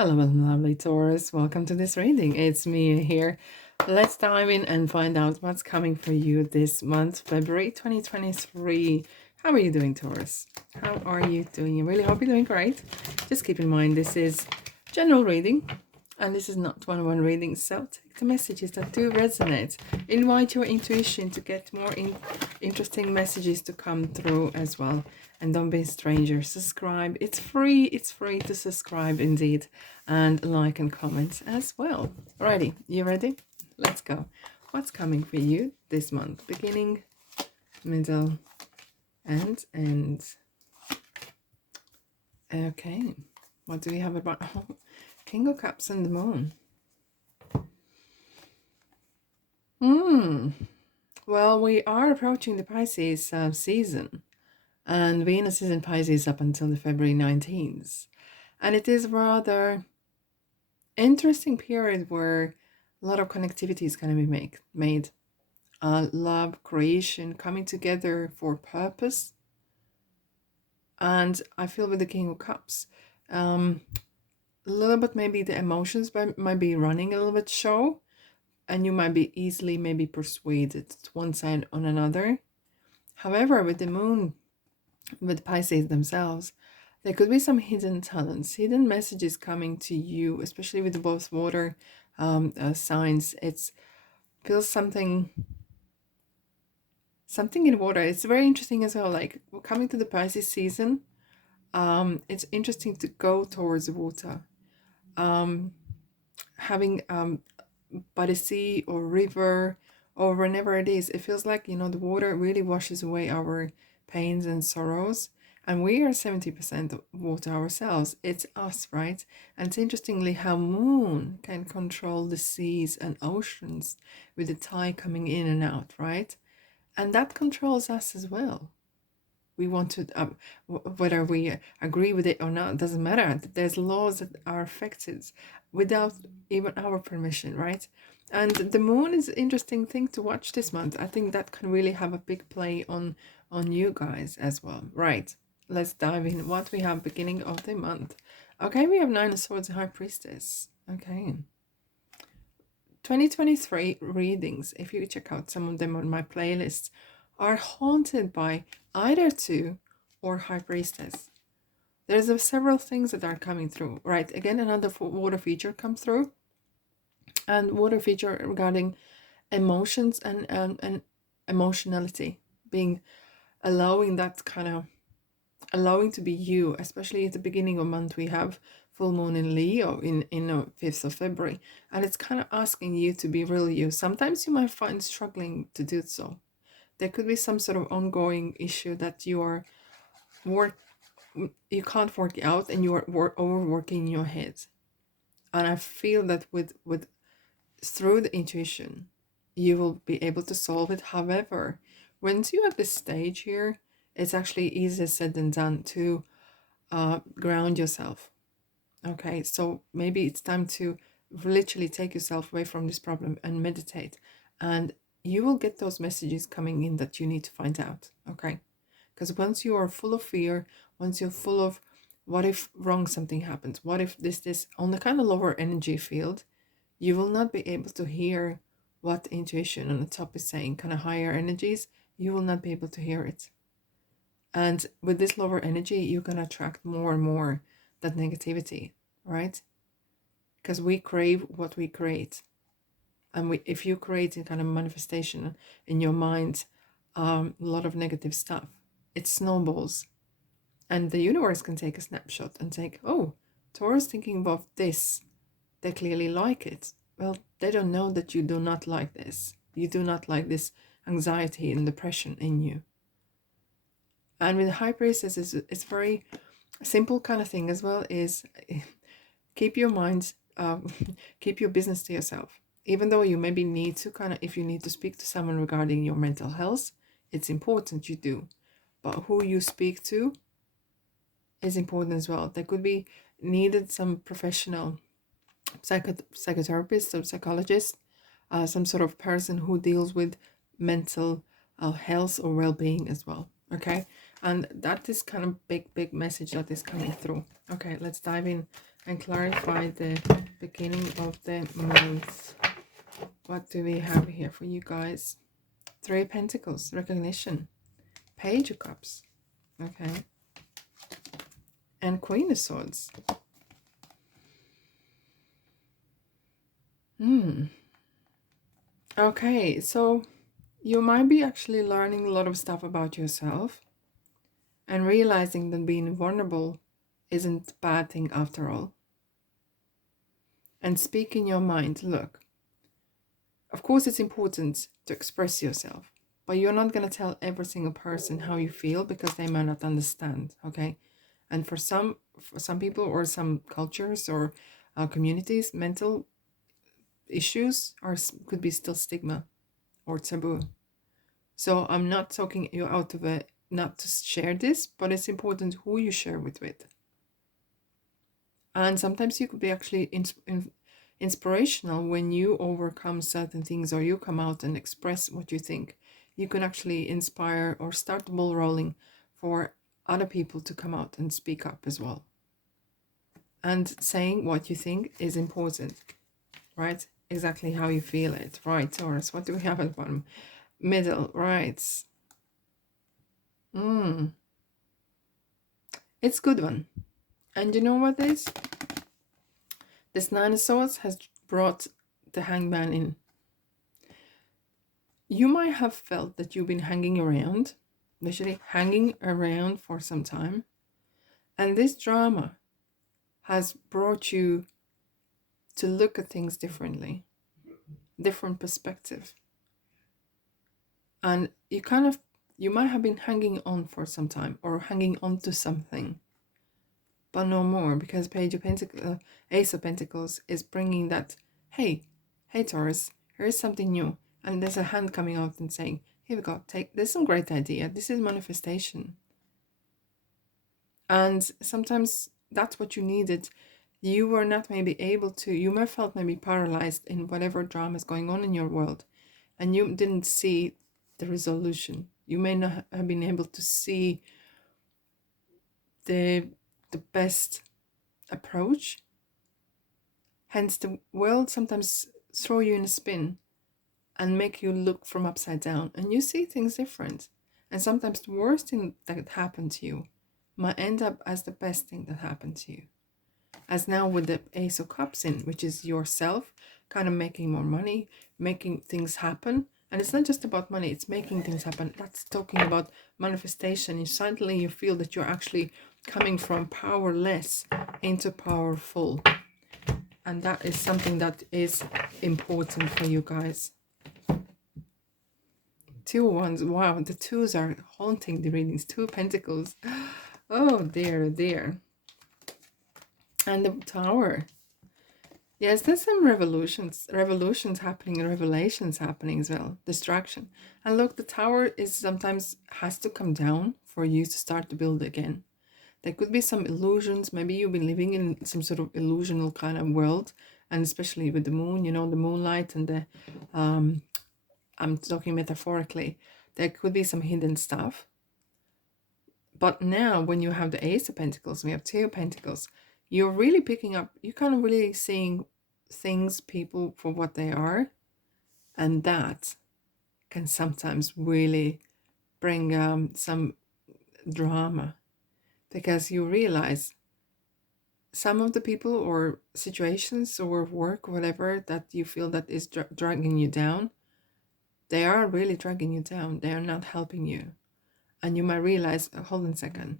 Hello, lovely Taurus. Welcome to this reading. It's me here. Let's dive in and find out what's coming for you this month, February 2023. How are you doing, Taurus? How are you doing? I really hope you're doing great. Just keep in mind, this is general reading, and this is not one-on-one reading, so take the messages that do resonate. Invite your intuition to get more interesting messages to come through as well. And don't be a stranger. Subscribe. It's free. It's free to subscribe indeed. And like and comment as well. Alrighty, you ready? Let's go. What's coming for you this month? Beginning, middle, and end. Okay. What do we have about King of Cups and the Moon? Well, we are approaching the Pisces season. And Venus is in Pisces up until the February 19th. And it is a rather interesting period where a lot of connectivity is going to be made. Love, creation, coming together for purpose. And I feel with the King of Cups, a little bit maybe the emotions might be running a little bit show. And you might be easily maybe persuaded to one side or another. However, with the moon, with Pisces themselves, there could be some hidden talents, hidden messages coming to you, especially with both water signs. It feels something in water. It's very interesting as well. Like coming to the Pisces season, it's interesting to go towards water. Having by the sea or river or whenever it is, it feels like, the water really washes away our pains and sorrows, and we are 70% water ourselves. It's us, right? And it's interestingly how moon can control the seas and oceans with the tide coming in and out, right? And that controls us as well. We want to, whether we agree with it or not, doesn't matter. There's laws that are affected without even our permission, right? And the moon is an interesting thing to watch this month. I think that can really have a big play on you guys as well. Right, let's dive in. What we have beginning of the month. Okay, we have Nine of Swords and High Priestess. Okay. 2023 readings, if you check out some of them on my playlist, are haunted by either two or High Priestess. There's several things that are coming through, right? Again, another water feature comes through, and water feature regarding emotions and emotionality, being allowing that kind of allowing to be you, especially at the beginning of the month. We have full moon in Leo in 5th of February, and it's kind of asking you to be real you. Sometimes you might find struggling to do so. There could be some sort of ongoing issue that you can't work out, and you are overworking in your head. And I feel that with through the intuition, you will be able to solve it. However, once you have this stage here, it's actually easier said than done to ground yourself. Okay, so maybe it's time to literally take yourself away from this problem and meditate, and you will get those messages coming in that you need to find out. Okay, because once you are full of fear, once you're full of what if something happens, what if this on the kind of lower energy field, you will not be able to hear what intuition on the top is saying, kind of higher energies. You will not be able to hear it. And with this lower energy, you're going to attract more and more that negativity, right? Because we crave what we create. And if you create a kind of manifestation in your mind, a lot of negative stuff, it snowballs. And the universe can take a snapshot and take, oh, Taurus thinking about this. They clearly like it. Well, they don't know that you do not like this. You do not like this anxiety and depression in you. And with the High Priestess, it's very simple kind of thing as well, is keep your mind, keep your business to yourself. Even though you maybe need to if you need to speak to someone regarding your mental health, it's important you do. But who you speak to is important as well. There could be needed some professional psychotherapist or psychologist, some sort of person who deals with mental health or well-being as well. Okay, and that is kind of big message that is coming through. Okay, let's dive in and clarify the beginning of the month. What do we have here for you guys? Three of Pentacles, recognition. Page of Cups. Okay. And Queen of Swords. Okay, so you might be actually learning a lot of stuff about yourself and realizing that being vulnerable isn't a bad thing after all. And speaking your mind. Look, of course it's important to express yourself, but you're not going to tell every single person how you feel because they might not understand, okay? And for some people or some cultures or communities, mental issues could be still stigma or taboo. So I'm not talking you out of it not to share this, but it's important who you share it with. And sometimes you could be actually inspirational when you overcome certain things or you come out and express what you think. You can actually inspire or start the ball rolling for other people to come out and speak up as well. And saying what you think is important, right? Exactly how you feel it, right, Taurus? What do we have at the bottom? Middle, right? It's a good one. And you know what is? This Nine of Swords has brought the Hangman in. You might have felt that you've been hanging around, literally hanging around for some time. And this drama has brought you to look at things differently, different perspective. And you might have been hanging on for some time or hanging on to something, but no more, because Ace of Pentacles is bringing that, hey Taurus, here's something new. And there's a hand coming out and saying, here we go, this is some great idea. This is manifestation. And sometimes that's what you needed. You were not maybe able to, you may have felt maybe paralyzed in whatever drama is going on in your world, and you didn't see the resolution. You may not have been able to see the best approach. Hence the world sometimes throw you in a spin and make you look from upside down, and you see things different. And sometimes the worst thing that happened to you might end up as the best thing that happened to you. As now with the Ace of Cups in, which is yourself kind of making more money, making things happen. And it's not just about money, it's making things happen. That's talking about manifestation. And suddenly you feel that you're actually coming from powerless into powerful. And that is something that is important for you guys. Two wands. Wow, the twos are haunting the readings. Two of Pentacles. Oh dear, dear. And the Tower. Yes, there's some revolutions happening, revelations happening as well. Distraction. And look, the Tower is sometimes has to come down for you to start to build again. There could be some illusions. Maybe you've been living in some sort of illusional kind of world, and especially with the moon, you know, the moonlight and the I'm talking metaphorically. There could be some hidden stuff. But now when you have the Ace of Pentacles, we have Two of Pentacles, you're really picking up, you're kind of really seeing things, people for what they are. And that can sometimes really bring some drama, because you realize some of the people or situations or work, whatever, that you feel that is dragging you down, they are really dragging you down. They are not helping you. And you might realize, hold on a second,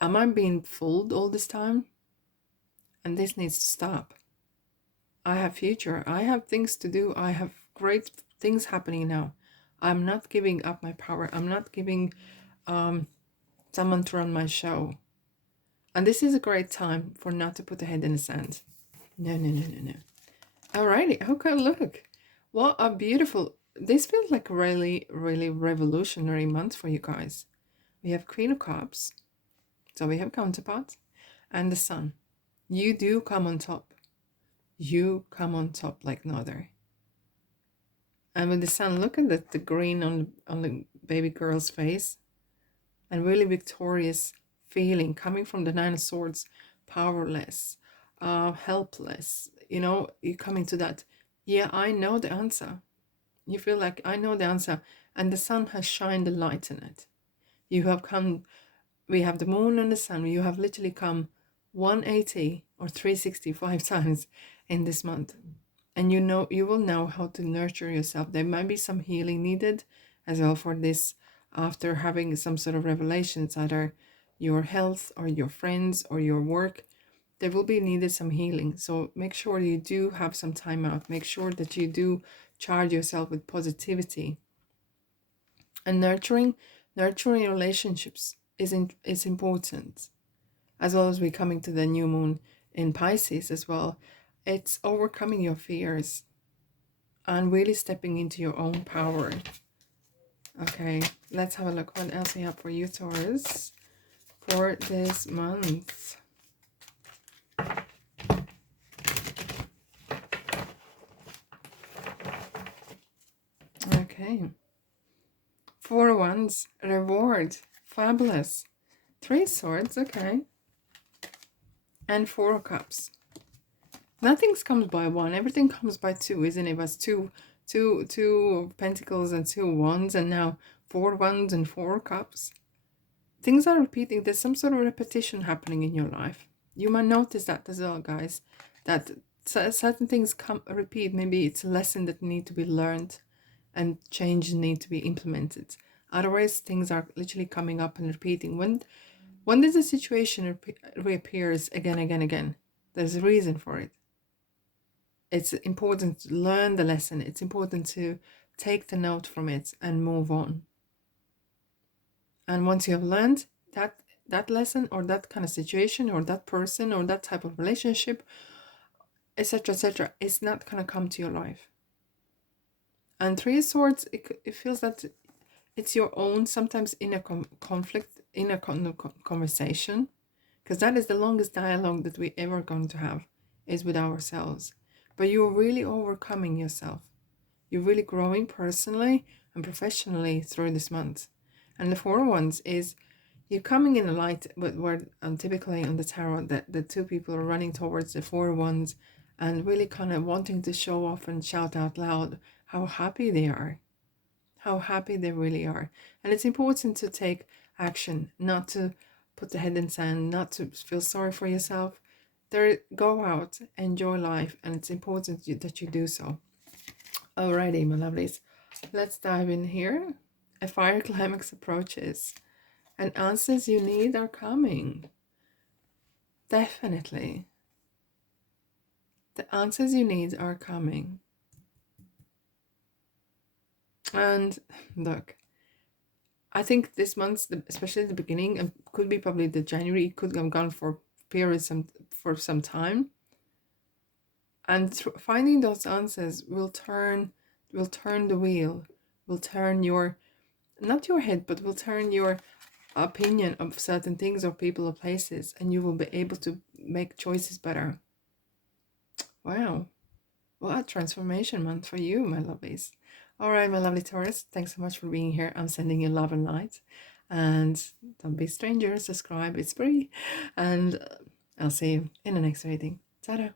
am I being fooled all this time? And this needs to stop. I have future. I have things to do. I have great things happening now. I'm not giving up my power. I'm not giving someone to run my show. And this is a great time for not to put the head in the sand. No, no, no, no, no. Alrighty. Okay, look. What a beautiful... This feels like a really, really revolutionary month for you guys. We have Queen of Cups. So we have counterpart. And the Sun. You do come on top. You come on top like no other. And with the Sun, look at the green on the baby girl's face. And really victorious feeling coming from the Nine of Swords. powerless, helpless. You know, you come into that, yeah, I know the answer. You feel like, I know the answer, and the sun has shined a light in it. You have come, we have the moon and the sun. You have literally come 180 or 365 times in this month. And you know, you will know how to nurture yourself. There might be some healing needed as well for this, after having some sort of revelations, either your health or your friends or your work. There will be needed some healing. So make sure you do have some time out. Make sure that you do charge yourself with positivity. And nurturing relationships is important, as well as we coming to the new moon in Pisces as well. It's overcoming your fears and really stepping into your own power. Okay, let's have a look what else we have for you, Taurus, for this month. Okay. 4 wands, reward, fabulous. 3 swords, okay. And 4 cups. Nothing comes by 1, everything comes by 2, isn't it? It was two pentacles and 2 wands, and now 4 wands and 4 cups. Things are repeating. There's some sort of repetition happening in your life. You might notice that as well, guys, that certain things repeat. Maybe it's a lesson that need to be learned and change need to be implemented. Otherwise, things are literally coming up and repeating. When there's a situation reappears again, there's a reason for it. It's important to learn the lesson. It's important to take the note from it and move on. And once you have learned that lesson, or that kind of situation, or that person, or that type of relationship, etc., it's not going to come to your life. And 3 swords, it feels that it's your own, sometimes in a conflict, in a conversation, because that is the longest dialogue that we ever going to have, is with ourselves. But you're really overcoming yourself. You're really growing personally and professionally through this month. And the 4 wands is you're coming in a light, where typically on the tarot, that the 2 people are running towards the 4 wands and really kind of wanting to show off and shout out loud how happy they are, how happy they really are. And it's important to take action, not to put the head in sand, not to feel sorry for yourself. Go out, enjoy life, and it's important that you do so. Alrighty, my lovelies, let's dive in here. A fire climax approaches, and answers you need are coming. Definitely. The answers you need are coming. And look, I think this month, especially the beginning, and could be probably the January, could have gone for periods for some time. And finding those answers will turn the wheel, will turn your, not your head, but will turn your opinion of certain things or people or places, and you will be able to make choices better. Wow, what a transformation month for you, my lovelies. All right, my lovely Taurus, thanks so much for being here. I'm sending you love and light, and don't be strangers. Subscribe, it's free, and I'll see you in the next reading. Ta-da.